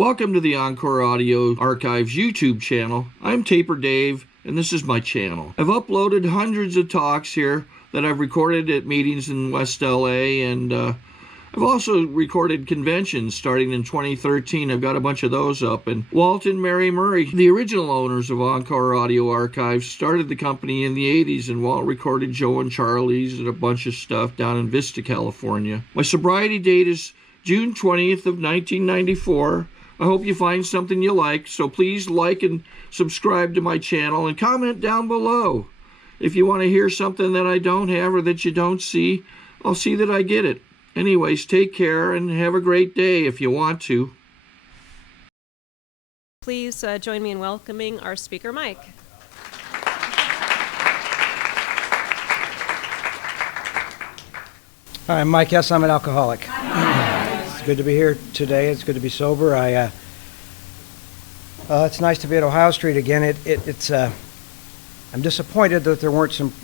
Welcome to the Encore Audio Archives YouTube channel. I'm Taper Dave, and this is my channel. I've uploaded hundreds of talks here that I've recorded at meetings in West LA, and I've also recorded conventions starting in 2013. I've got a bunch of those up. And Walt and Mary Murray, the original owners of Encore Audio Archives, started the company in the 80s, and Walt recorded Joe and Charlie's and a bunch of stuff down in Vista, California. My sobriety date is June 20th of 1994. I hope you find something you like, so please like and subscribe to my channel and comment down below. If you want to hear something that I don't have or that you don't see, I'll see that I get it. Anyways, take care and have a great day if you want to. Please join me in welcoming our speaker, Mike. Hi, I'm Mike. Yes, I'm an alcoholic. It's good to be here today. It's good to be sober. It's nice to be at Ohio Street again. I'm disappointed that there weren't some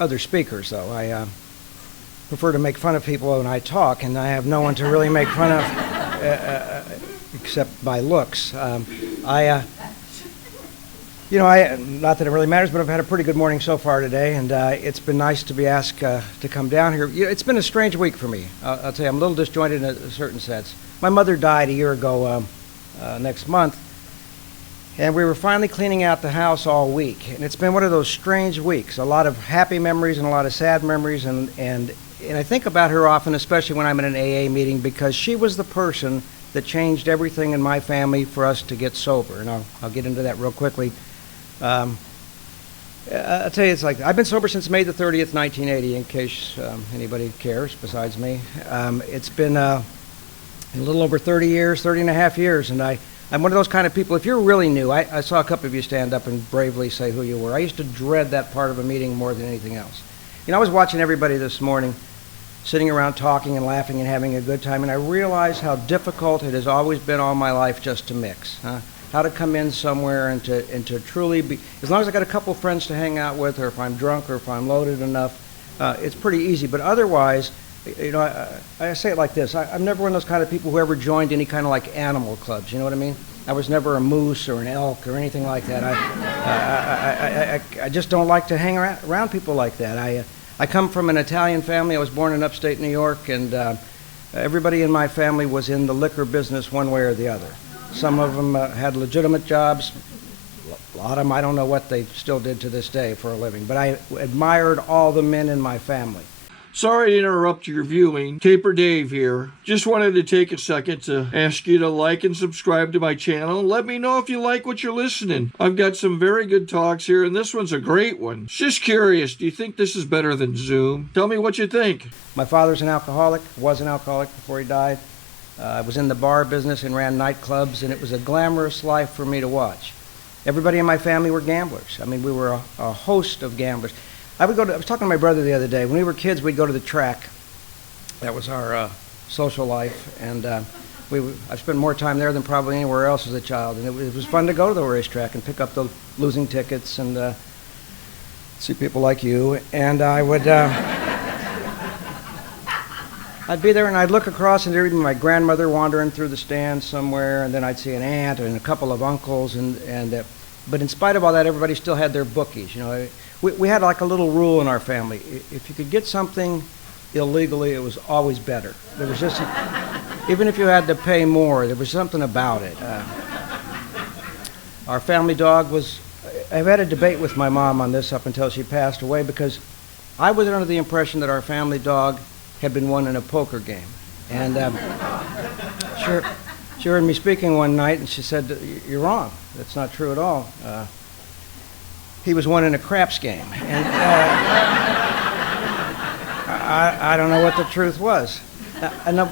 other speakers, though. I prefer to make fun of people when I talk, and I have no one to really make fun of except by looks. Not that it really matters, but I've had a pretty good morning so far today, and it's been nice to be asked to come down here. It's been a strange week for me. I'll tell you, I'm a little disjointed in a certain sense. My mother died a year ago next month, and we were finally cleaning out the house all week, and it's been one of those strange weeks. A lot of happy memories and a lot of sad memories, and I think about her often, especially when I'm in an AA meeting, because she was the person that changed everything in my family for us to get sober, and I'll get into that real quickly. I'll tell you, it's like I've been sober since May the 30th, 1980, in case anybody cares besides me. It's been a little over 30 years, 30 and a half years, and I'm one of those kind of people, if you're really new, I saw a couple of you stand up and bravely say who you were. I used to dread that part of a meeting more than anything else. I was watching everybody this morning, sitting around talking and laughing and having a good time, and I realized how difficult it has always been all my life just to mix. How to come in somewhere and to truly be, as long as I got a couple friends to hang out with, or if I'm drunk or if I'm loaded enough, it's pretty easy. But otherwise, I say it like this, I'm never one of those kind of people who ever joined any kind of like animal clubs, you know what I mean? I was never a moose or an elk or anything like that. I just don't like to hang around people like that. I come from an Italian family. I was born in upstate New York, and everybody in my family was in the liquor business one way or the other. Some of them had legitimate jobs. A lot of them, I don't know what they still did to this day for a living, but I admired all the men in my family. Sorry to interrupt your viewing. Taper Dave here. Just wanted to take a second to ask you to like and subscribe to my channel. Let me know if you like what you're listening. I've got some very good talks here, and this one's a great one. Just curious, do you think this is better than Zoom? Tell me what you think. My father's an alcoholic, was an alcoholic before he died. I was in the bar business and ran nightclubs, and it was a glamorous life for me to watch. Everybody in my family were gamblers. I mean, we were a host of gamblers. I was talking to my brother the other day. When we were kids, we'd go to the track. That was our social life, and I spent more time there than probably anywhere else as a child. And it was fun to go to the racetrack and pick up the losing tickets and see people like you. And I would, I'd be there and I'd look across and there'd be my grandmother wandering through the stands somewhere, and then I'd see an aunt and a couple of uncles, but in spite of all that, everybody still had their bookies. We had like a little rule in our family. If you could get something illegally, it was always better. There was just, even if you had to pay more, there was something about it. Our family dog was, I've had a debate with my mom on this up until she passed away, because I was under the impression that our family dog had been won in a poker game. And she heard me speaking one night, and she said, "You're wrong. That's not true at all. He was won in a craps game." And I don't know what the truth was. Now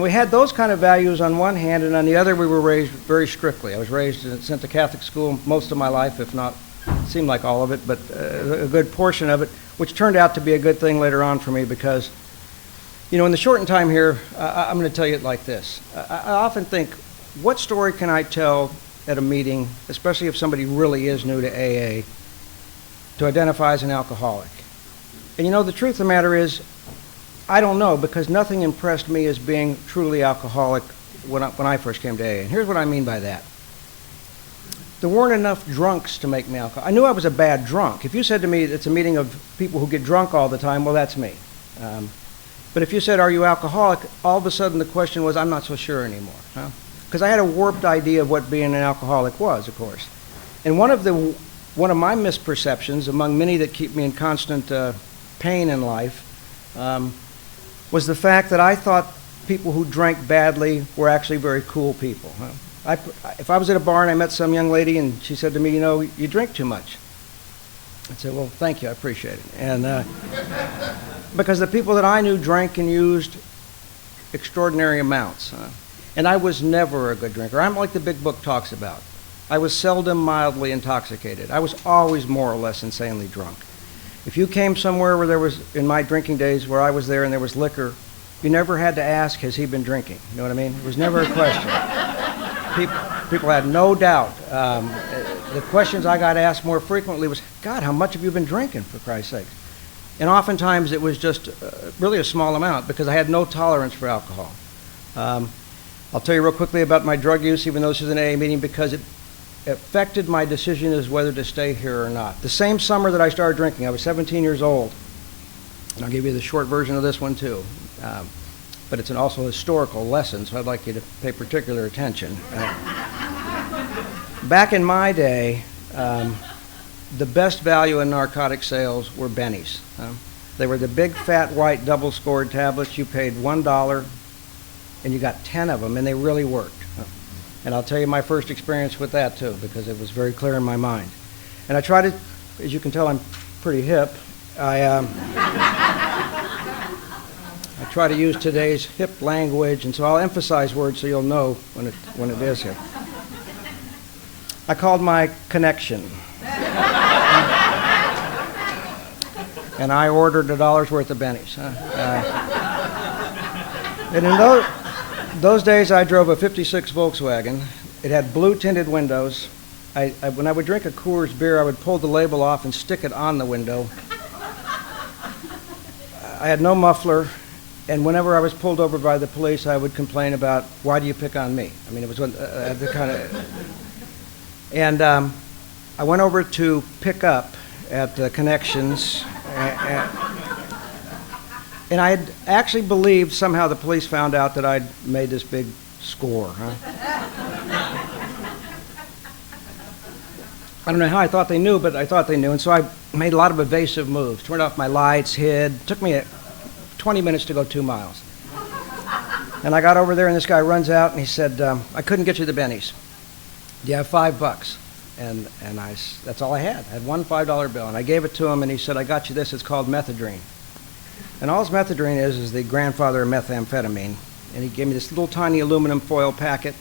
we had those kind of values on one hand, and on the other we were raised very strictly. I was raised and sent to Catholic school most of my life, if not, it seemed like all of it, but a good portion of it, which turned out to be a good thing later on for me, because in the shortened time here, I'm going to tell you it like this. I often think, what story can I tell at a meeting, especially if somebody really is new to AA, to identify as an alcoholic? And the truth of the matter is, I don't know, because nothing impressed me as being truly alcoholic when I first came to AA. And here's what I mean by that. There weren't enough drunks to make me alcoholic. I knew I was a bad drunk. If you said to me it's a meeting of people who get drunk all the time, well, that's me. But if you said, are you alcoholic, all of a sudden the question was, I'm not so sure anymore. Because I had a warped idea of what being an alcoholic was, of course. And one of my misperceptions, among many that keep me in constant pain in life, was the fact that I thought people who drank badly were actually very cool people. If I was at a bar and I met some young lady and she said to me, you know, you drink too much, I'd say, well, thank you, I appreciate it. And because the people that I knew drank and used extraordinary amounts. And I was never a good drinker. I'm like the big book talks about. I was seldom mildly intoxicated. I was always more or less insanely drunk. If you came somewhere where there was, in my drinking days, where I was there and there was liquor, you never had to ask, has he been drinking? You know what I mean? It was never a question. People had no doubt. The questions I got asked more frequently was, God, how much have you been drinking, for Christ's sake? And oftentimes it was just really a small amount because I had no tolerance for alcohol. I'll tell you real quickly about my drug use, even though this is an AA meeting, because it affected my decision as whether to stay here or not. The same summer that I started drinking, I was 17 years old. And I'll give you the short version of this one too. But it's also a historical lesson, so I'd like you to pay particular attention. Back in my day, the best value in narcotic sales were bennies. They were the big, fat, white, double-scored tablets. You paid $1, and you got 10 of them, and they really worked. And I'll tell you my first experience with that, too, because it was very clear in my mind. And I try to, as you can tell, I'm pretty hip. I try to use today's hip language, and so I'll emphasize words so you'll know when it is here. I called my connection. And I ordered $1 worth of bennies. And in those days, I drove a '56 Volkswagen. It had blue-tinted windows. When I would drink a Coors beer, I would pull the label off and stick it on the window. I had no muffler, and whenever I was pulled over by the police, I would complain about, why do you pick on me? I mean, it was the kind of... And I went over to pick up at the Connections, and I had actually believed somehow the police found out that I'd made this big score. I don't know how I thought they knew, but I thought they knew, and so I made a lot of evasive moves. Turned off my lights, hid. Took me 20 minutes to go 2 miles. And I got over there, and this guy runs out, and he said, I couldn't get you the bennies. Do you have $5? And that's all I had. I had one $5 bill, and I gave it to him, and he said, I got you this. It's called methadone. And all methadone is the grandfather of methamphetamine. And he gave me this little tiny aluminum foil packet,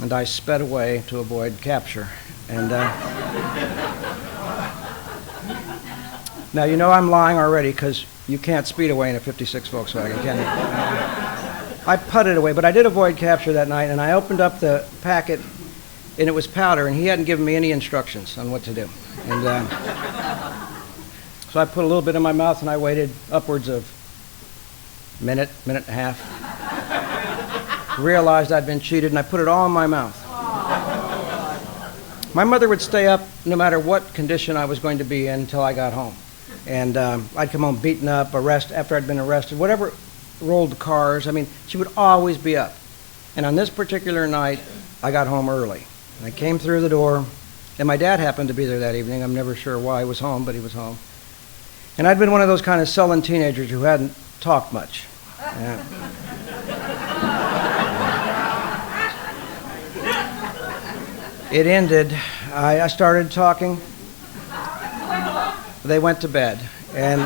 and I sped away to avoid capture. And now, you know I'm lying already because you can't speed away in a '56 Volkswagen, can you? I putted away, but I did avoid capture that night, and I opened up the packet, and it was powder, and he hadn't given me any instructions on what to do. And so I put a little bit in my mouth, and I waited upwards of a minute and a half. Realized I'd been cheated, and I put it all in my mouth. My mother would stay up no matter what condition I was going to be in until I got home. And I'd come home beaten up, after I'd been arrested, whatever, rolled the cars. I mean, she would always be up. And on this particular night, I got home early. And I came through the door, and my dad happened to be there that evening. I'm never sure why he was home, but he was home. And I'd been one of those kind of sullen teenagers who hadn't talked much. It ended. I started talking. They went to bed. And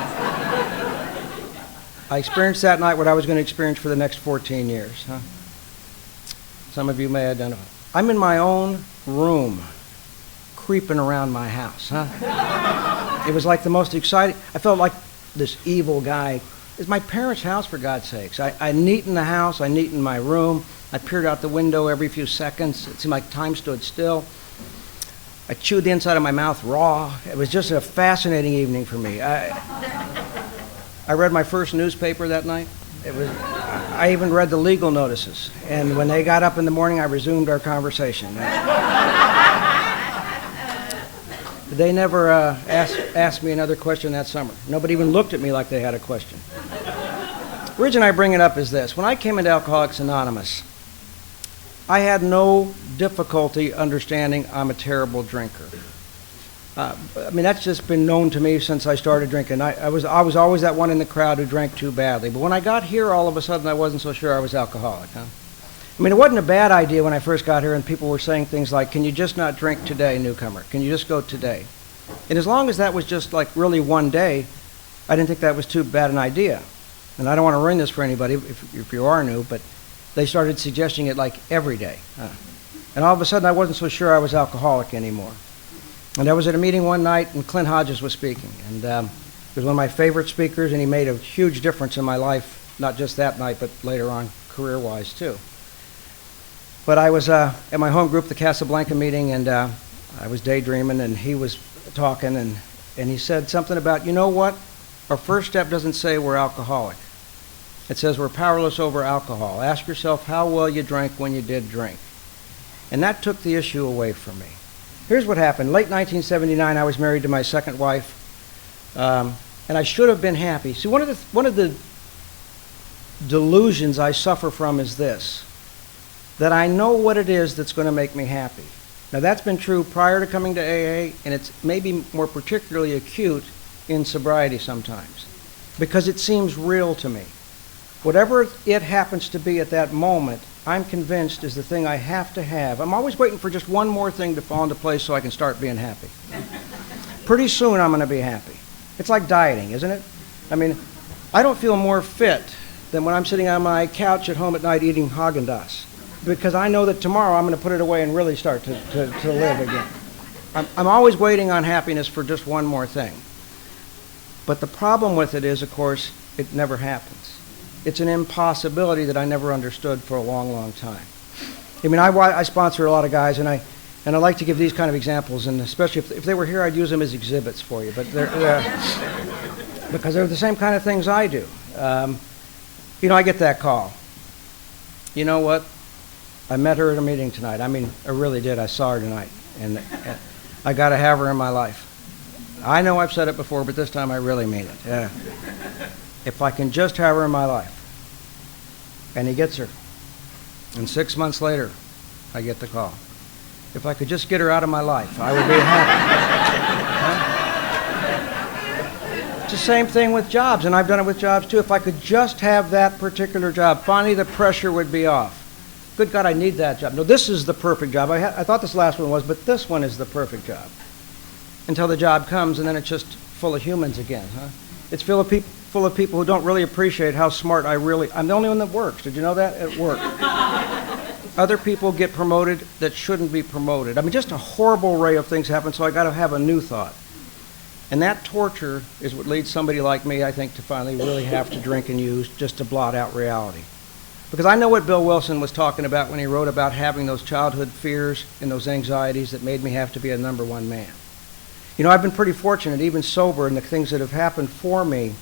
I experienced that night what I was going to experience for the next 14 years. Some of you may identify. I'm in my own room, creeping around my house. It was like the most exciting. I felt like this evil guy. It's my parents' house, for God's sakes. I neatened the house. I neatened my room. I peered out the window every few seconds. It seemed like time stood still. I chewed the inside of my mouth raw. It was just a fascinating evening for me. I read my first newspaper that night. I even read the legal notices. And when they got up in the morning, I resumed our conversation. They never asked me another question that summer. Nobody even looked at me like they had a question. The reason I bring it up is this. When I came into Alcoholics Anonymous, I had no difficulty understanding I'm a terrible drinker. I mean, that's just been known to me since I started drinking. I was always that one in the crowd who drank too badly. But when I got here, all of a sudden, I wasn't so sure I was alcoholic. Huh? I mean, it wasn't a bad idea when I first got here and people were saying things like, can you just not drink today, newcomer? Can you just go today? And as long as that was just like really one day, I didn't think that was too bad an idea. And I don't want to ruin this for anybody if you are new, but they started suggesting it like every day. And all of a sudden, I wasn't so sure I was alcoholic anymore. And I was at a meeting one night, and Clint Hodges was speaking. And he was one of my favorite speakers, and he made a huge difference in my life, not just that night, but later on, career-wise, too. But I was at my home group, the Casablanca meeting, and I was daydreaming, and he was talking, and he said something about, you know what? Our first step doesn't say we're alcoholic. It says we're powerless over alcohol. Ask yourself how well you drank when you did drink. And that took the issue away from me. Here's what happened. Late 1979, I was married to my second wife, and I should have been happy. See, one of the delusions I suffer from is this, that I know what it is that's going to make me happy. Now, that's been true prior to coming to AA, and it's maybe more particularly acute in sobriety sometimes, because it seems real to me. Whatever it happens to be at that moment, I'm convinced is the thing I have to have. I'm always waiting for just one more thing to fall into place so I can start being happy. Pretty soon I'm going to be happy. It's like dieting, isn't it? I mean, I don't feel more fit than when I'm sitting on my couch at home at night eating Haagen-Dazs, because I know that tomorrow I'm going to put it away and really start to live again. I'm always waiting on happiness for just one more thing. But the problem with it is, of course, it never happens. It's an impossibility that I never understood for a long, long time. I mean, I sponsor a lot of guys, and I like to give these kind of examples, and especially if they were here, I'd use them as exhibits for you, but because they're the same kind of things I do. You know, I get that call. You know what? I met her at a meeting tonight. I mean, I really did. I saw her tonight, and I got to have her in my life. I know I've said it before, but this time I really mean it. Yeah. If I can just have her in my life. And he gets her. And 6 months later, I get the call. If I could just get her out of my life, I would be happy. It's the same thing with jobs, and I've done it with jobs too. If I could just have that particular job, finally the pressure would be off. Good God, I need that job. No, this is the perfect job. I thought this last one was, but this one is the perfect job. Until the job comes, and then it's just full of humans again. Huh? It's full of people who don't really appreciate how smart I'm the only one that works. Did you know that? At work. Other people get promoted that shouldn't be promoted. I mean, just a horrible array of things happen, so I got to have a new thought. And that torture is what leads somebody like me, I think, to finally really have to drink and use just to blot out reality. Because I know what Bill Wilson was talking about when he wrote about having those childhood fears and those anxieties that made me have to be a number one man. You know, I've been pretty fortunate, even sober, in the things that have happened for me.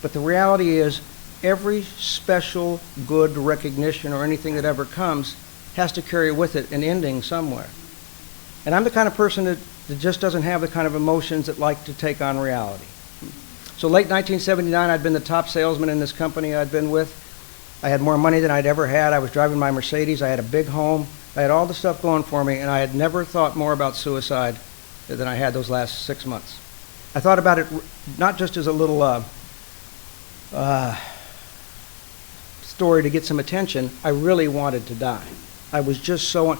But the reality is, every special good recognition or anything that ever comes has to carry with it an ending somewhere. And I'm the kind of person that just doesn't have the kind of emotions that like to take on reality. So late 1979, I'd been the top salesman in this company I'd been with. I had more money than I'd ever had. I was driving my Mercedes. I had a big home. I had all the stuff going for me, and I had never thought more about suicide than I had those last 6 months. I thought about it not just as a little story to get some attention. I really wanted to die. I was just so...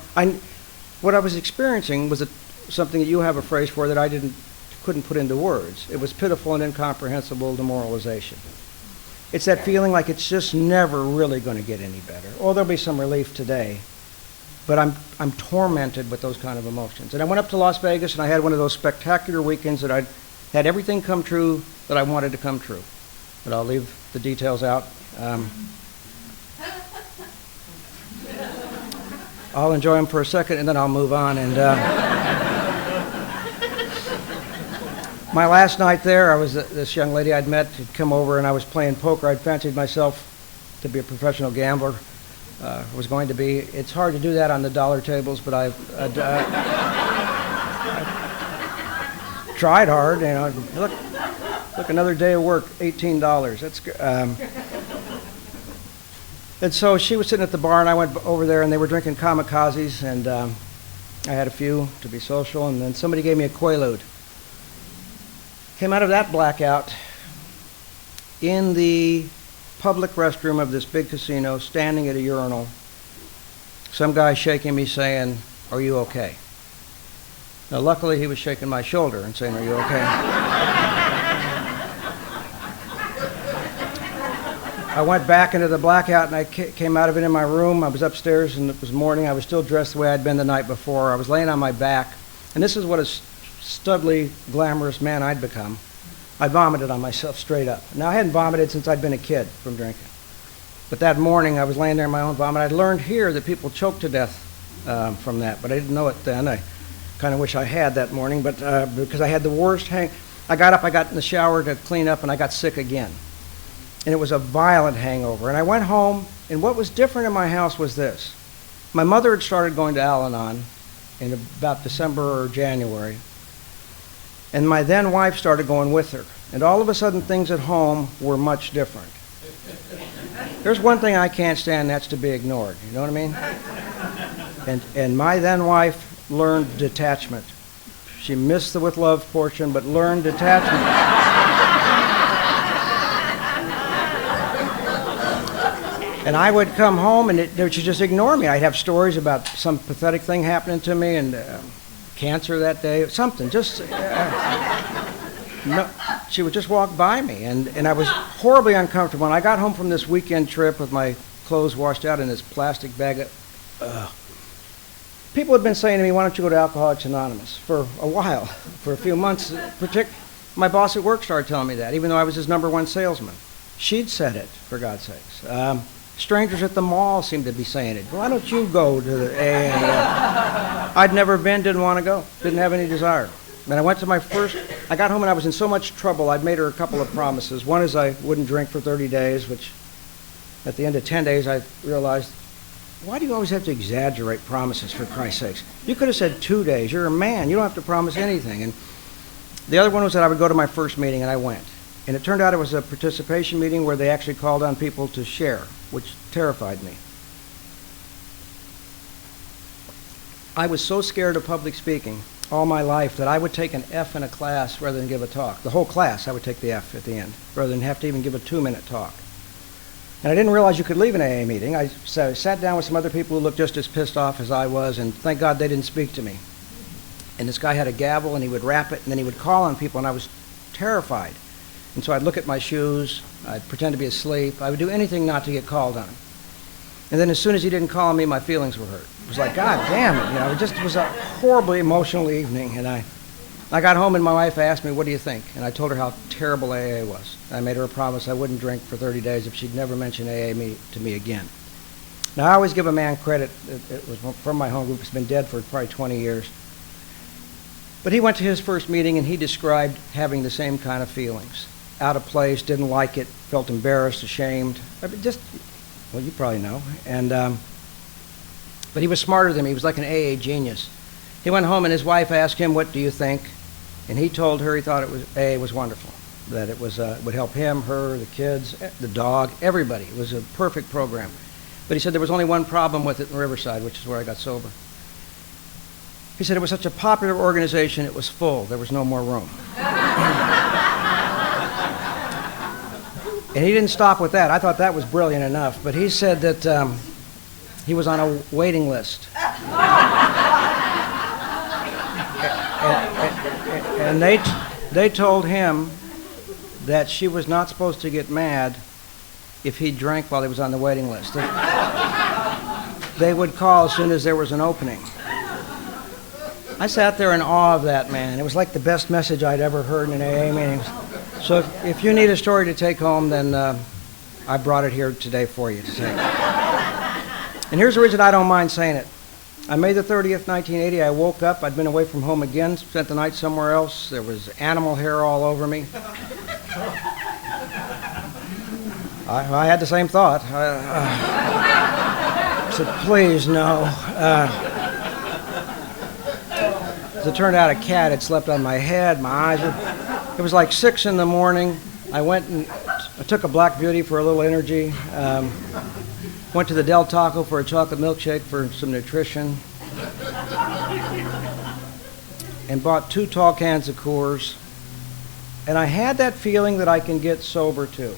what I was experiencing was something that you have a phrase for that I couldn't put into words. It was pitiful and incomprehensible demoralization. It's that feeling like it's just never really going to get any better. Or there'll be some relief today. But I'm tormented with those kind of emotions. And I went up to Las Vegas, and I had one of those spectacular weekends that I had everything come true that I wanted to come true. But I'll leave the details out. I'll enjoy them for a second, and then I'll move on. And my last night there, this young lady I'd met had come over, and I was playing poker. I'd fancied myself to be a professional gambler. Was going to be. It's hard to do that on the dollar tables, but I tried hard. You know, look, another day of work, $18. That's good. And so she was sitting at the bar, and I went over there, and they were drinking kamikazes, and I had a few to be social, and then somebody gave me a Quaalude. Came out of that blackout in the public restroom of this big casino, standing at a urinal, some guy shaking me saying, "Are you okay?" Now, luckily, he was shaking my shoulder and saying, "Are you okay?" I went back into the blackout, and I came out of it in my room. I was upstairs, and it was morning. I was still dressed the way I'd been the night before. I was laying on my back, and this is what a studly, glamorous man I'd become. I vomited on myself straight up. Now, I hadn't vomited since I'd been a kid from drinking. But that morning, I was laying there in my own vomit. I'd learned here that people choke to death from that, but I didn't know it then. I kind of wish I had that morning, but because I had the worst I got up, I got in the shower to clean up, and I got sick again. And it was a violent hangover. And I went home, and what was different in my house was this. My mother had started going to Al-Anon in about December or January. And my then wife started going with her. And all of a sudden, things at home were much different. There's one thing I can't stand, and that's to be ignored. You know what I mean? And my then wife learned detachment. She missed the with love portion, but learned detachment. And I would come home, and she'd just ignore me. I'd have stories about some pathetic thing happening to me, and cancer that day, something, just, no, she would just walk by me, and I was horribly uncomfortable. And I got home from this weekend trip with my clothes washed out in this plastic bag. People had been saying to me, "Why don't you go to Alcoholics Anonymous?" For a while, for a few months. My boss at work started telling me that, even though I was his #1 salesman. She'd said it, for God's sakes. Strangers at the mall seemed to be saying it. "Why don't you go to the AA?" I'd never been, didn't want to go, didn't have any desire. And I went to I got home and I was in so much trouble, I'd made her a couple of promises. One is I wouldn't drink for 30 days, which at the end of 10 days I realized, why do you always have to exaggerate promises, for Christ's sakes? You could have said 2 days. You're a man. You don't have to promise anything. And the other one was that I would go to my first meeting, and I went. And it turned out it was a participation meeting where they actually called on people to share, which terrified me. I was so scared of public speaking all my life that I would take an F in a class rather than give a talk. The whole class, I would take the F at the end, rather than have to even give a 2-minute talk. And I didn't realize you could leave an AA meeting. I sat down with some other people who looked just as pissed off as I was, and thank God they didn't speak to me. And this guy had a gavel, and he would rap it, and then he would call on people, and I was terrified. And so I'd look at my shoes, I'd pretend to be asleep, I would do anything not to get called on. And then as soon as he didn't call on me, my feelings were hurt. It was like, God damn it, you know, it just was a horribly emotional evening. And I got home and my wife asked me, "What do you think?" And I told her how terrible AA was. I made her a promise I wouldn't drink for 30 days if she'd never mention AA to me again. Now, I always give a man credit. It was from my home group. It's been dead for probably 20 years. But he went to his first meeting and he described having the same kind of feelings. Out of place, didn't like it, felt embarrassed, ashamed. I mean, just, well, you probably know. And but he was smarter than me. He was like an AA genius. He went home and his wife asked him, "What do you think?" And he told her he thought AA was wonderful, that it was would help him, her, the kids, the dog, everybody. It was a perfect program. But he said there was only one problem with it in Riverside, which is where I got sober. He said it was such a popular organization, it was full. There was no more room. And he didn't stop with that. I thought that was brilliant enough. But he said that he was on a waiting list. And they told him that she was not supposed to get mad if he drank while he was on the waiting list. They would call as soon as there was an opening. I sat there in awe of that man. It was like the best message I'd ever heard in an AA meeting. So if you need a story to take home, then I brought it here today for you to say. And here's the reason I don't mind saying it. On May the 30th, 1980, I woke up. I'd been away from home again, spent the night somewhere else. There was animal hair all over me. I had the same thought. I said, please, no. As it turned out, a cat had slept on my head, my eyes were... It was like 6 in the morning. I went and I took a Black Beauty for a little energy. Went to the Del Taco for a chocolate milkshake for some nutrition. And bought 2 tall cans of Coors. And I had that feeling that I can get sober too.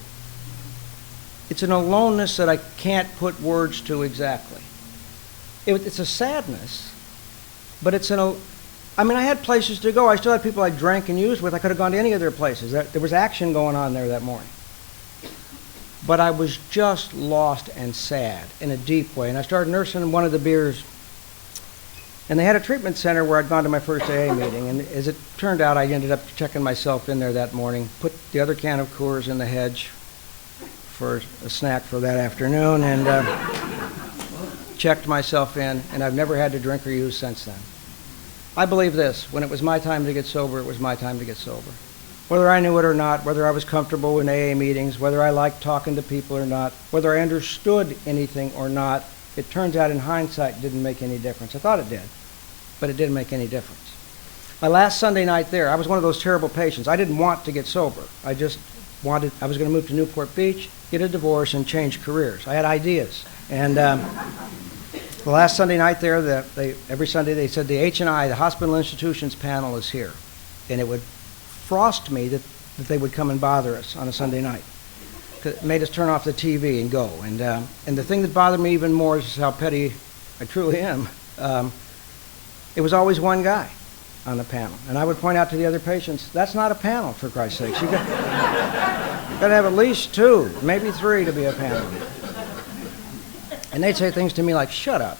It's an aloneness that I can't put words to exactly. It's a sadness, but it's I had places to go. I still had people I drank and used with. I could have gone to any of their places. There was action going on there that morning. But I was just lost and sad in a deep way. And I started nursing one of the beers. And they had a treatment center where I'd gone to my first AA meeting. And as it turned out, I ended up checking myself in there that morning, put the other can of Coors in the hedge for a snack for that afternoon, and checked myself in, and I've never had to drink or use since then. I believe this: when it was my time to get sober, it was my time to get sober. Whether I knew it or not, whether I was comfortable in AA meetings, whether I liked talking to people or not, whether I understood anything or not, it turns out in hindsight it didn't make any difference. I thought it did, but it didn't make any difference. My last Sunday night there, I was one of those terrible patients. I didn't want to get sober. I was going to move to Newport Beach, get a divorce, and change careers. I had ideas. And the last Sunday night there, every Sunday they said the H&I, the Hospital Institutions panel, is here. And it would frost me that they would come and bother us on a Sunday night. It made us turn off the TV and go. And the thing that bothered me even more is how petty I truly am. It was always one guy on the panel. And I would point out to the other patients, that's not a panel, for Christ's sakes. You've got to have at least 2, maybe 3 to be a panel. And they'd say things to me like, shut up.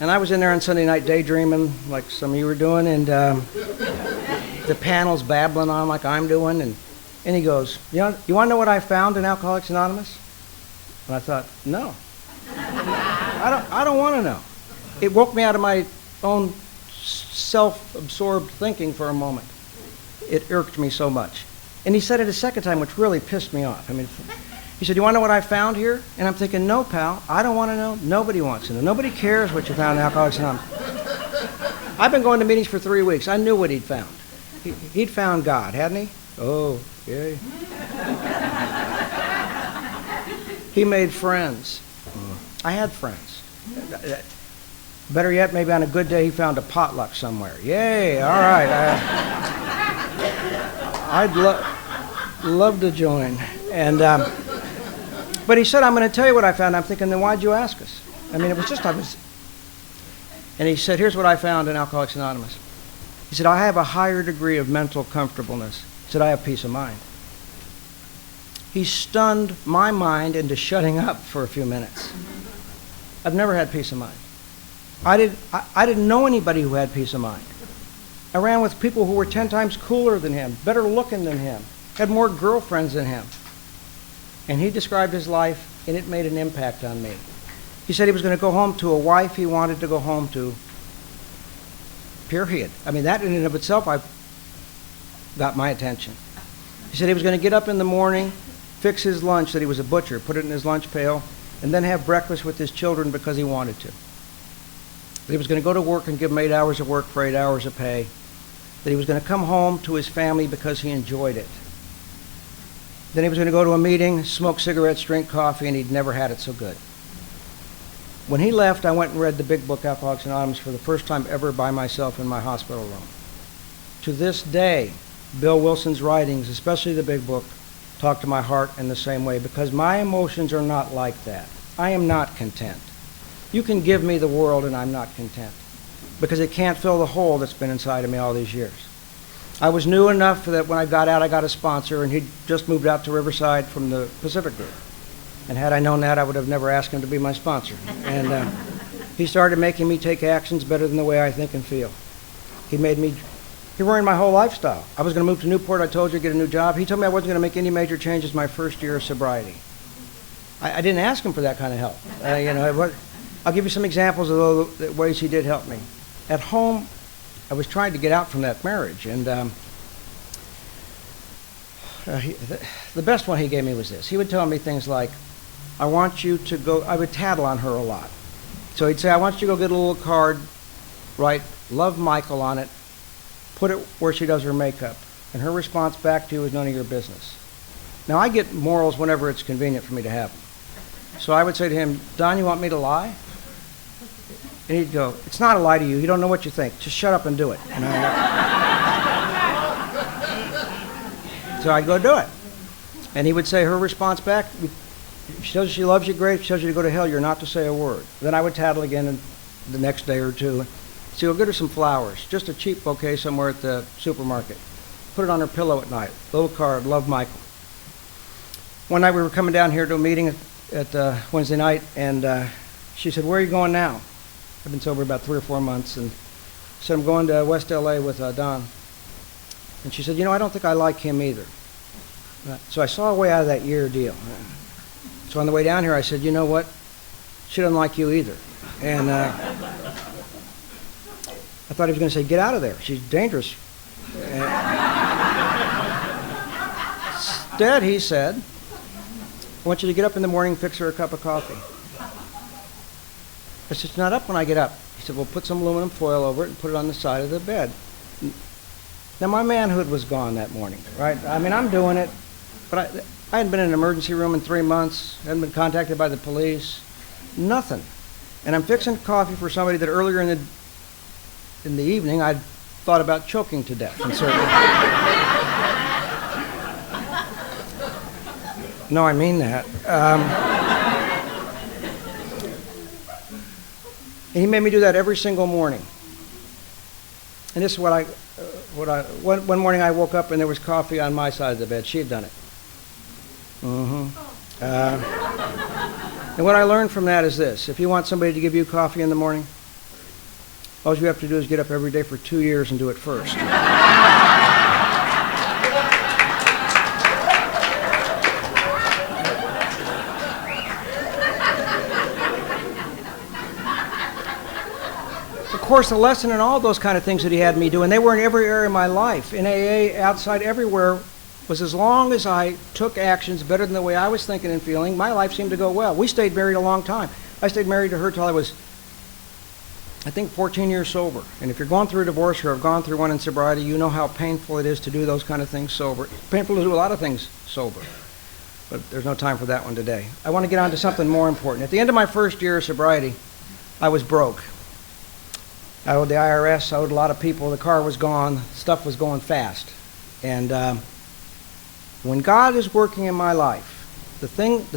And I was in there on Sunday night daydreaming, like some of you were doing, and the panel's babbling on like I'm doing, and he goes, you want to know what I found in Alcoholics Anonymous? And I thought, no. I don't want to know. It woke me out of my own self-absorbed thinking for a moment. It irked me so much. And he said it a second time, which really pissed me off. He said, you want to know what I found here? And I'm thinking, no, pal, I don't want to know. Nobody wants to know. Nobody cares what you found in Alcoholics Anonymous. I've been going to meetings for 3 weeks. I knew what he'd found. He'd found God, hadn't he? Oh, yeah. He made friends. I had friends. Better yet, maybe on a good day, he found a potluck somewhere. Yay, all right. I'd love to join. And but he said, I'm going to tell you what I found. I'm thinking, then why'd you ask us? It was just, And he said, here's what I found in Alcoholics Anonymous. He said, I have a higher degree of mental comfortableness. He said, I have peace of mind. He stunned my mind into shutting up for a few minutes. I've never had peace of mind. I didn't know anybody who had peace of mind. I ran with people who were 10 times cooler than him, better looking than him, had more girlfriends than him. And he described his life, and it made an impact on me. He said he was going to go home to a wife he wanted to go home to, period. That in and of itself got my attention. He said he was going to get up in the morning, fix his lunch, that he was a butcher, put it in his lunch pail, and then have breakfast with his children because he wanted to. That he was going to go to work and give them 8 hours of work for 8 hours of pay. That he was going to come home to his family because he enjoyed it. Then he was going to go to a meeting, smoke cigarettes, drink coffee, and he'd never had it so good. When he left, I went and read the big book, Alcoholics Anonymous, for the first time ever by myself in my hospital room. To this day, Bill Wilson's writings, especially the big book, talk to my heart in the same way, because my emotions are not like that. I am not content. You can give me the world and I'm not content, because it can't fill the hole that's been inside of me all these years. I was new enough that when I got out, I got a sponsor, and he'd just moved out to Riverside from the Pacific Group. And had I known that, I would have never asked him to be my sponsor. And he started making me take actions better than the way I think and feel. He ruined my whole lifestyle. I was going to move to Newport, I told you, get a new job. He told me I wasn't going to make any major changes my first year of sobriety. I didn't ask him for that kind of help. I'll give you some examples of the ways he did help me. At home, I was trying to get out from that marriage, and The best one he gave me was this. He would tell me things like, I want you to go, I would tattle on her a lot. So he'd say, I want you to go get a little card, write, love Michael on it, put it where she does her makeup. And her response back to you is none of your business. Now, I get morals whenever it's convenient for me to have them. So I would say to him, Don, you want me to lie? And he'd go, it's not a lie to you. You don't know what you think. Just shut up and do it. So I'd go do it. And he would say her response back, if she tells you she loves you, great. If she tells you to go to hell, you're not to say a word. Then I would tattle again the next day or two. So you'll get her some flowers, just a cheap bouquet somewhere at the supermarket. Put it on her pillow at night. Little card, love Michael. One night we were coming down here to a meeting at Wednesday night, and she said, where are you going now? I've been sober about 3 or 4 months, and I said, I'm going to West LA with Don. And she said, I don't think I like him either. So I saw a way out of that year deal. So on the way down here, I said, you know what? She doesn't like you either. And I thought he was going to say, get out of there. She's dangerous. Instead, he said, I want you to get up in the morning and fix her a cup of coffee. I said, she's not up when I get up. He said, well, put some aluminum foil over it and put it on the side of the bed. Now, my manhood was gone that morning, right? I mean, I'm doing it, but I hadn't been in an emergency room in 3 months, hadn't been contacted by the police, nothing. And I'm fixing coffee for somebody that earlier in the evening I'd thought about choking to death. And so, no, I mean that. And he made me do that every single morning. And this is one morning I woke up and there was coffee on my side of the bed. She had done it. And what I learned from that is this. If you want somebody to give you coffee in the morning, all you have to do is get up every day for 2 years and do it first. Of course, the lesson in all those kind of things that he had me do, and they were in every area of my life, in AA, outside, everywhere, was as long as I took actions better than the way I was thinking and feeling, my life seemed to go well. We stayed married a long time. I stayed married to her till I was, I think, 14 years sober. And if you're going through a divorce or have gone through one in sobriety, you know how painful it is to do those kind of things sober. It's painful to do a lot of things sober. But there's no time for that one today. I want to get on to something more important. At the end of my first year of sobriety, I was broke. I owed the IRS, I owed a lot of people, the car was gone, stuff was going fast. And when God is working in my life, the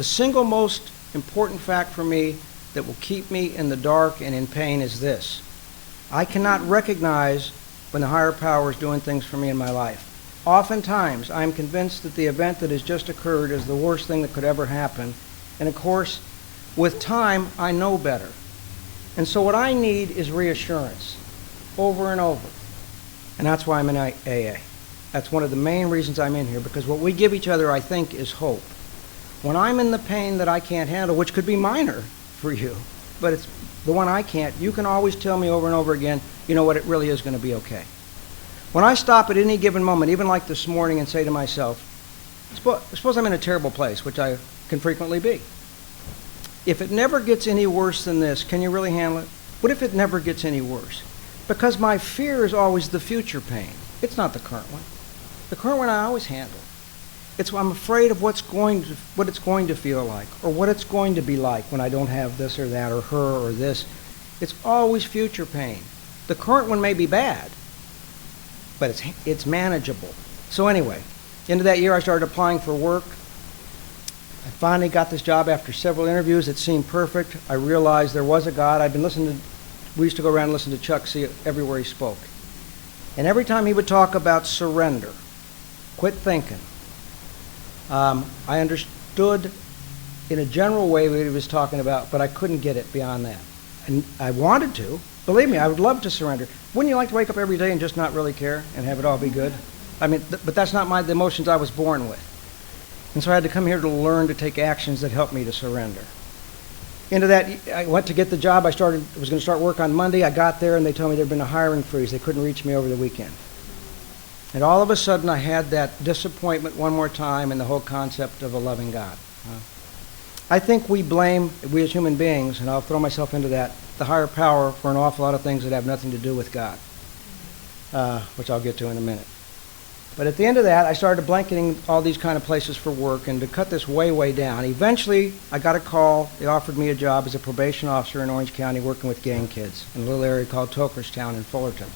single most important fact for me that will keep me in the dark and in pain is this. I cannot recognize when the higher power is doing things for me in my life. Oftentimes, I'm convinced that the event that has just occurred is the worst thing that could ever happen. And of course, with time, I know better. And so what I need is reassurance, over and over. And that's why I'm in AA. That's one of the main reasons I'm in here, because what we give each other, I think, is hope. When I'm in the pain that I can't handle, which could be minor for you, but it's the one I can't, you can always tell me over and over again, you know what, it really is going to be okay. When I stop at any given moment, even like this morning, and say to myself, suppose I'm in a terrible place, which I can frequently be. If it never gets any worse than this, can you really handle it? What if it never gets any worse? Because my fear is always the future pain. It's not the current one. The current one I always handle. I'm afraid of what it's going to feel like, or what it's going to be like when I don't have this or that, or her or this. It's always future pain. The current one may be bad, but it's manageable. So anyway, into that year I started applying for work. I finally got this job after several interviews. It seemed perfect. I realized there was a God. We used to go around and listen to Chuck see everywhere he spoke. And every time he would talk about surrender, quit thinking, I understood in a general way what he was talking about, but I couldn't get it beyond that. And I wanted to. Believe me, I would love to surrender. Wouldn't you like to wake up every day and just not really care and have it all be good? I mean, but that's not the emotions I was born with. And so I had to come here to learn to take actions that help me to surrender. Into that, I went to get the job. I was going to start work on Monday. I got there, and they told me there had been a hiring freeze. They couldn't reach me over the weekend. And all of a sudden, I had that disappointment one more time in the whole concept of a loving God. I think we as human beings, and I'll throw myself into that, the higher power for an awful lot of things that have nothing to do with God, which I'll get to in a minute. But at the end of that, I started blanketing all these kind of places for work, and to cut this way, way down, eventually I got a call. They offered me a job as a probation officer in Orange County working with gang kids in a little area called Tokerstown in Fullerton.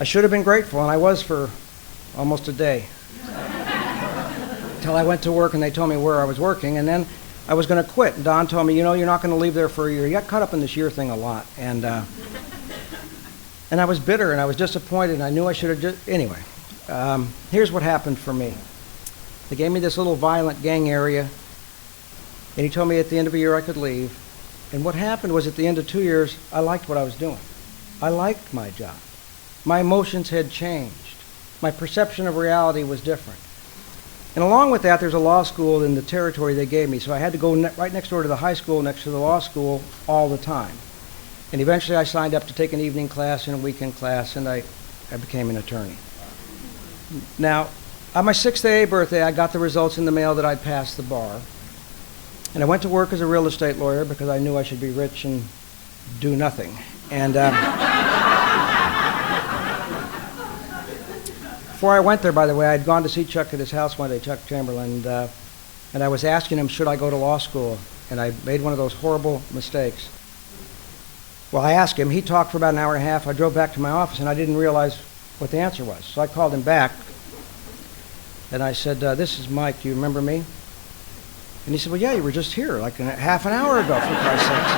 I should have been grateful, and I was for almost a day. Until I went to work and they told me where I was working, and then I was going to quit. And Don told me, you know, you're not going to leave there for a year. He got caught up in this year thing a lot. And I was bitter and I was disappointed and I knew I should have just, anyway. Here's what happened for me. They gave me this little violent gang area, and he told me at the end of a year I could leave. And what happened was at the end of 2 years, I liked what I was doing. I liked my job. My emotions had changed. My perception of reality was different. And along with that, there's a law school in the territory they gave me, so I had to go right next door to the high school, next to the law school, all the time. And eventually I signed up to take an evening class and a weekend class, and I became an attorney. Now, on my 6th AA birthday, I got the results in the mail that I'd passed the bar. And I went to work as a real estate lawyer because I knew I should be rich and do nothing. And before I went there, by the way, I'd gone to see Chuck at his house one day, Chuck Chamberlain, and I was asking him, should I go to law school? And I made one of those horrible mistakes. Well, I asked him. He talked for about an hour and a half. I drove back to my office, and I didn't realize what the answer was. So I called him back, and I said, this is Mike. Do you remember me? And he said, well, yeah, you were just here like half an hour ago, for Christ's sakes.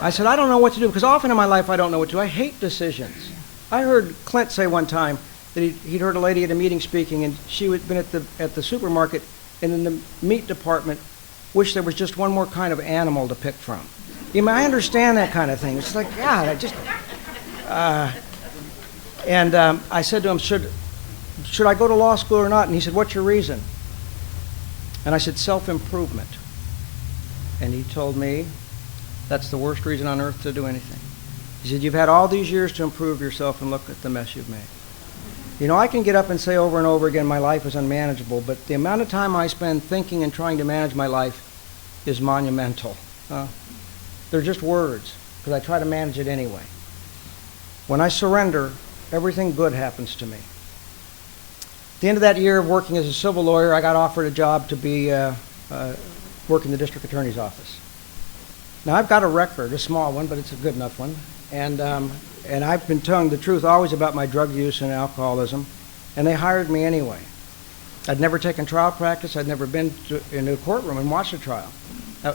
I said, I don't know what to do, because often in my life I don't know what to do. I hate decisions. I heard Clint say one time that he'd heard a lady at a meeting speaking, and she had been at the supermarket, and in the meat department, wished there was just one more kind of animal to pick from. You know, I understand that kind of thing. It's like, God, I just... I said to him, should I go to law school or not? And he said, what's your reason? And I said, self-improvement. And he told me, that's the worst reason on earth to do anything. He said, you've had all these years to improve yourself, and look at the mess you've made. You know, I can get up and say over and over again, my life is unmanageable, but the amount of time I spend thinking and trying to manage my life is monumental. They're just words, because I try to manage it anyway. When I surrender, everything good happens to me. At the end of that year of working as a civil lawyer, I got offered a job to be work in the district attorney's office. Now, I've got a record, a small one, but it's a good enough one. And I've been telling the truth always about my drug use and alcoholism, and they hired me anyway. I'd never taken trial practice. I'd never been into a courtroom and watched a trial.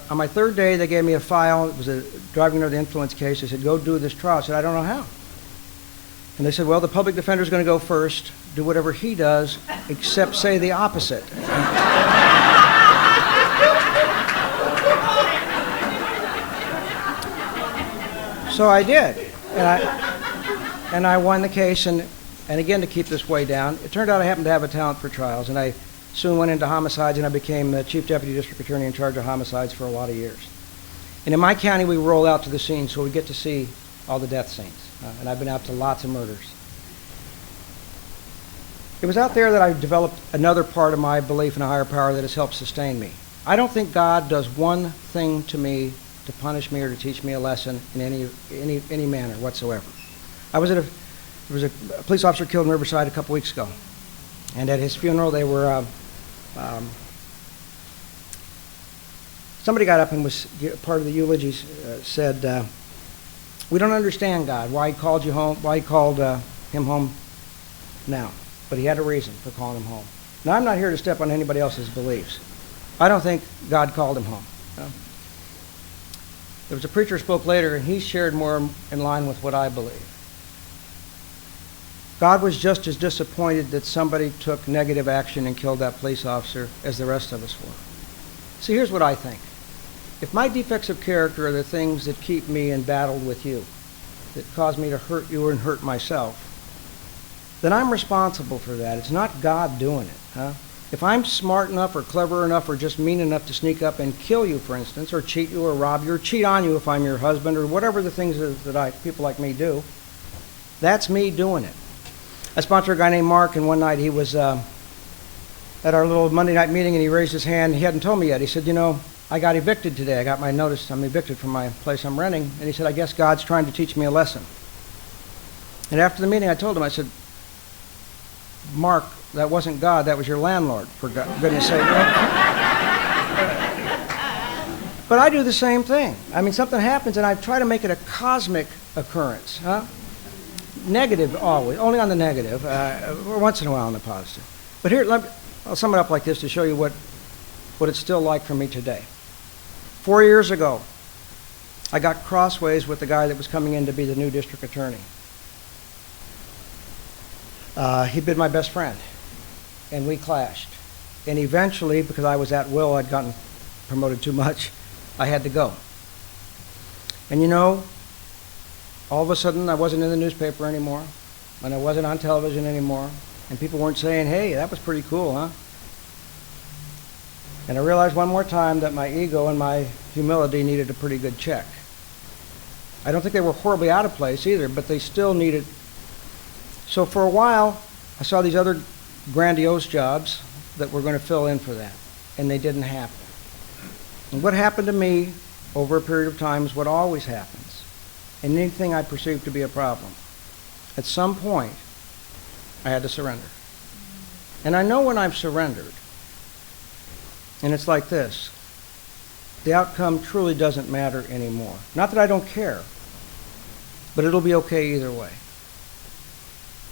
On my 3rd day, they gave me a file. It was a driving under the influence case. They said, go do this trial. I said, I don't know how. And they said, well, the public defender's going to go first, do whatever he does, except say the opposite. So I did, and I won the case, and again, to keep this way down, it turned out I happened to have a talent for trials, and I soon went into homicides, and I became the chief deputy district attorney in charge of homicides for a lot of years. And in my county, we roll out to the scene, so we get to see all the death scenes, and I've been out to lots of murders. It was out there that I developed another part of my belief in a higher power that has helped sustain me. I don't think God does one thing to me to punish me or to teach me a lesson in any manner whatsoever. There was a police officer killed in Riverside a couple weeks ago, and at his funeral they were somebody got up and was part of the eulogies said, we don't understand God, why he called you home, why he called him home now, but he had a reason for calling him home. Now, I'm not here to step on anybody else's beliefs. I don't think God called him home. There was a preacher who spoke later, and he shared more in line with what I believe. God was just as disappointed that somebody took negative action and killed that police officer as the rest of us were. See, here's what I think. If my defects of character are the things that keep me in battle with you, that cause me to hurt you and hurt myself, then I'm responsible for that. It's not God doing it. If I'm smart enough or clever enough or just mean enough to sneak up and kill you, for instance, or cheat you or rob you or cheat on you if I'm your husband or whatever the things that people like me do, That's me doing it. I sponsor a guy named Mark, and one night he was at our little Monday night meeting, and he raised his hand. He hadn't told me yet. He said, you know, I got evicted today. I got my notice. I'm evicted from my place I'm renting. And he said, I guess God's trying to teach me a lesson. And after the meeting, I told him, I said, Mark, that wasn't God. That was your landlord, for goodness sake. But I do the same thing. I mean, something happens, and I try to make it a cosmic occurrence. Negative always, only on the negative, or once in a while on the positive. But here, I'll sum it up like this to show you what it's still like for me today. 4 years ago, I got crossways with the guy that was coming in to be the new district attorney. He'd been my best friend, and we clashed. And eventually, because I was at will, I'd gotten promoted too much, I had to go. And you know, all of a sudden, I wasn't in the newspaper anymore, and I wasn't on television anymore, and people weren't saying, hey, that was pretty cool, huh? And I realized one more time that my ego and my humility needed a pretty good check. I don't think they were horribly out of place either, but they still needed. So for a while, I saw these other grandiose jobs that were going to fill in for that, and they didn't happen. And what happened to me over a period of time is what always happens in anything I perceive to be a problem. At some point, I had to surrender. And I know when I've surrendered, and it's like this, the outcome truly doesn't matter anymore. Not that I don't care, but it'll be okay either way.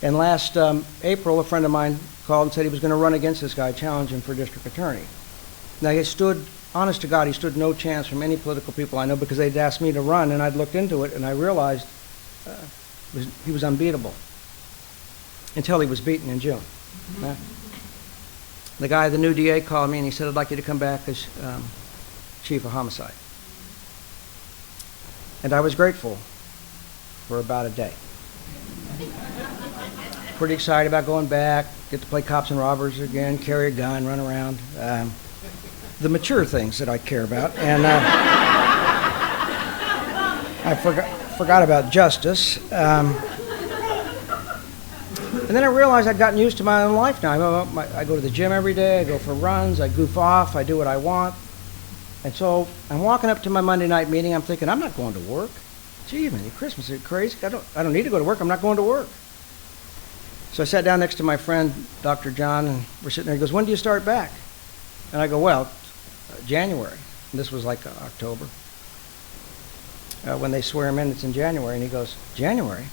And last April, a friend of mine called and said he was going to run against this guy, challenge him for district attorney. Now, he stood, honest to God, he stood no chance from any political people I know because they'd asked me to run, and I'd looked into it, and I realized he was unbeatable until he was beaten in June. The guy, the new DA, called me, and he said, I'd like you to come back as chief of homicide. And I was grateful for about a day. Pretty excited about going back, get to play cops and robbers again, carry a gun, run around. The mature things that I care about. And I forgot about justice. And then I realized I'd gotten used to my own life now. I go to the gym every day, I go for runs, I goof off, I do what I want. And so I'm walking up to my Monday night meeting, I'm thinking, I'm not going to work. Gee, man, Christmas, are you crazy? I don't need to go to work, I'm not going to work. So I sat down next to my friend, Dr. John, and we're sitting there. He goes, when do you start back? And I go, well, January. And this was like October. When they swear him in, it's in January. And he goes, January?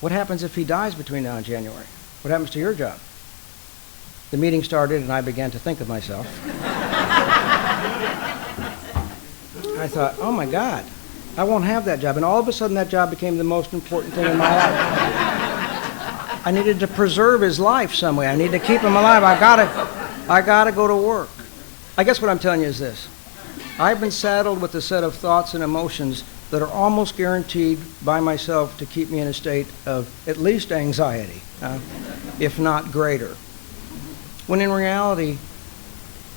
What happens if he dies between now and January? What happens to your job? The meeting started, and I began to think of myself. I thought, oh, my God, I won't have that job. And all of a sudden, that job became the most important thing in my life. I needed to preserve his life some way. I need to keep him alive. I gotta go to work. I guess what I'm telling you is this. I've been saddled with a set of thoughts and emotions that are almost guaranteed by myself to keep me in a state of at least anxiety, if not greater. When in reality,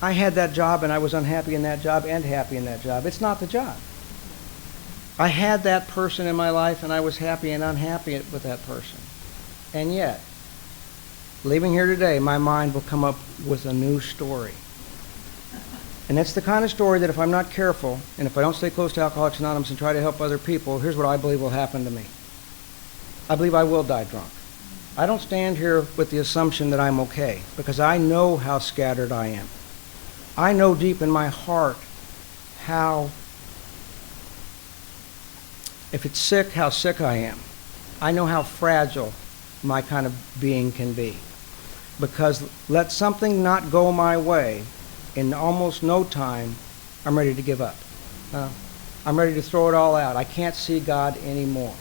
I had that job and I was unhappy in that job and happy in that job. It's not the job. I had that person in my life and I was happy and unhappy with that person. And yet, leaving here today, my mind will come up with a new story. And that's the kind of story that if I'm not careful, and if I don't stay close to Alcoholics Anonymous and try to help other people, here's what I believe will happen to me. I believe I will die drunk. I don't stand here with the assumption that I'm okay, because I know how scattered I am. I know deep in my heart how, if it's sick, how sick I am. I know how fragile my kind of being can be. Because let something not go my way, in almost no time, I'm ready to give up. I'm ready to throw it all out. I can't see God anymore.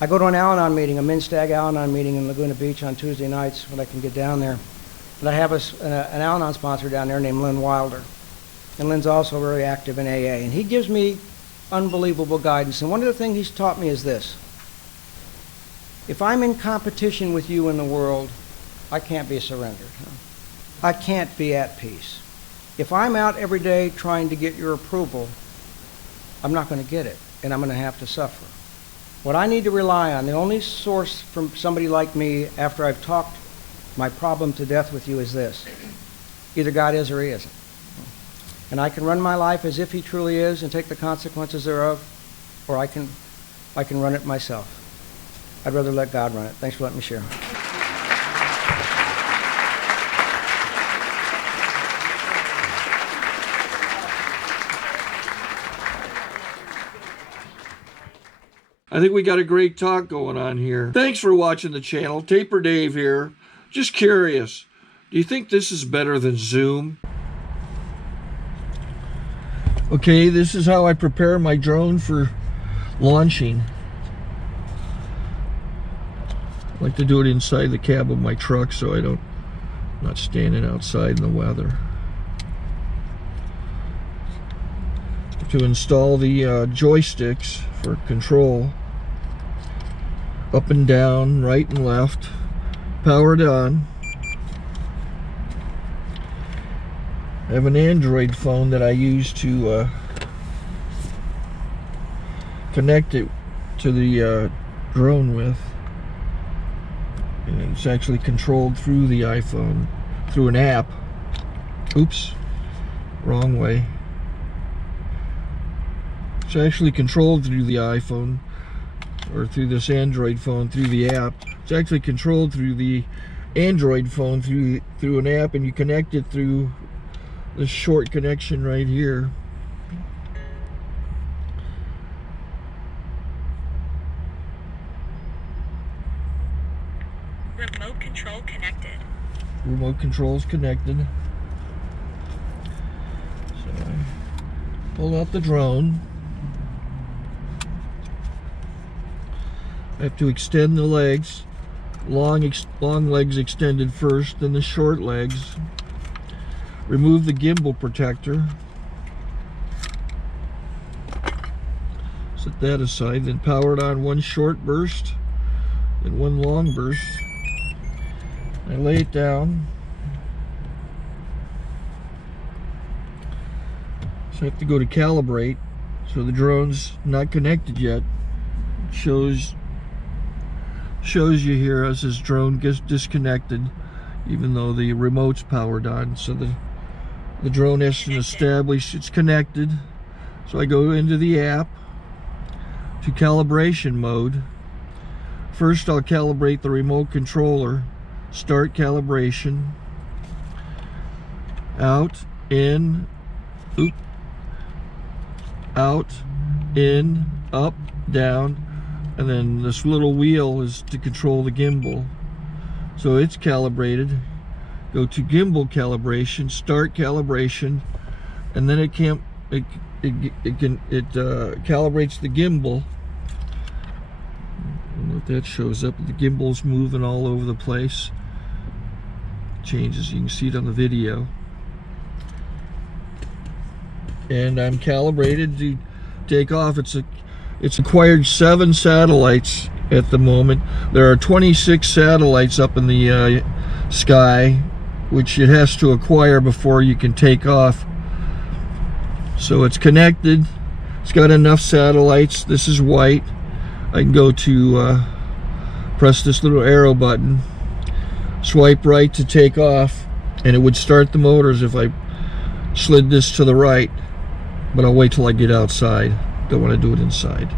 I go to an Al-Anon meeting, a Men's Stag Al-Anon meeting in Laguna Beach on Tuesday nights when I can get down there. And I have an Al-Anon sponsor down there named Lynn Wilder. And Lynn's also very active in AA. And he gives me unbelievable guidance. And one of the things he's taught me is this. If I'm in competition with you in the world, I can't be surrendered. I can't be at peace. If I'm out every day trying to get your approval, I'm not going to get it, and I'm going to have to suffer. What I need to rely on, the only source from somebody like me after I've talked my problem to death with you is this. Either God is or he isn't. And I can run my life as if he truly is and take the consequences thereof, or I can run it myself. I'd rather let God run it. Thanks for letting me share. I think we got a great talk going on here. Thanks for watching the channel. Taper Dave here. Just curious, do you think this is better than Zoom? Okay, this is how I prepare my drone for launching. I like to do it inside the cab of my truck so I'm not standing outside in the weather. To install the joysticks for control, up and down, right and left, powered on. I have an Android phone that I use to connect it to the drone with. And it's actually controlled through the iPhone, through an app. Oops, wrong way. It's actually controlled through the iPhone, or through this Android phone, through the app. It's actually controlled through the Android phone, through an app, and you connect it through this short connection right here. Remote control connected. Remote control's connected. So I pull out the drone. I have to extend the legs. Long legs extended first, then the short legs. Remove the gimbal protector. Set that aside, then power it on one short burst, then one long burst. I lay it down. So I have to go to calibrate. So the drone's not connected yet. It shows you here as this drone gets disconnected, even though the remote's powered on. So the drone has to establish it's connected. So I go into the app to calibration mode. First I'll calibrate the remote controller. Start calibration. Out, in, out, in, up, down, and then this little wheel is to control the gimbal. So it's calibrated. Go to gimbal calibration, start calibration, and then it calibrates the gimbal. I don't know if that shows up. The gimbal's moving all over the place. Changes, you can see it on the video. And I'm calibrated to take off. It's acquired 7 satellites at the moment. There are 26 satellites up in the sky, which it has to acquire before you can take off. So it's connected. It's got enough satellites. This is white. I can go to press this little arrow button, swipe right to take off, and it would start the motors if I slid this to the right. But I'll wait till I get outside. Don't want to do it inside.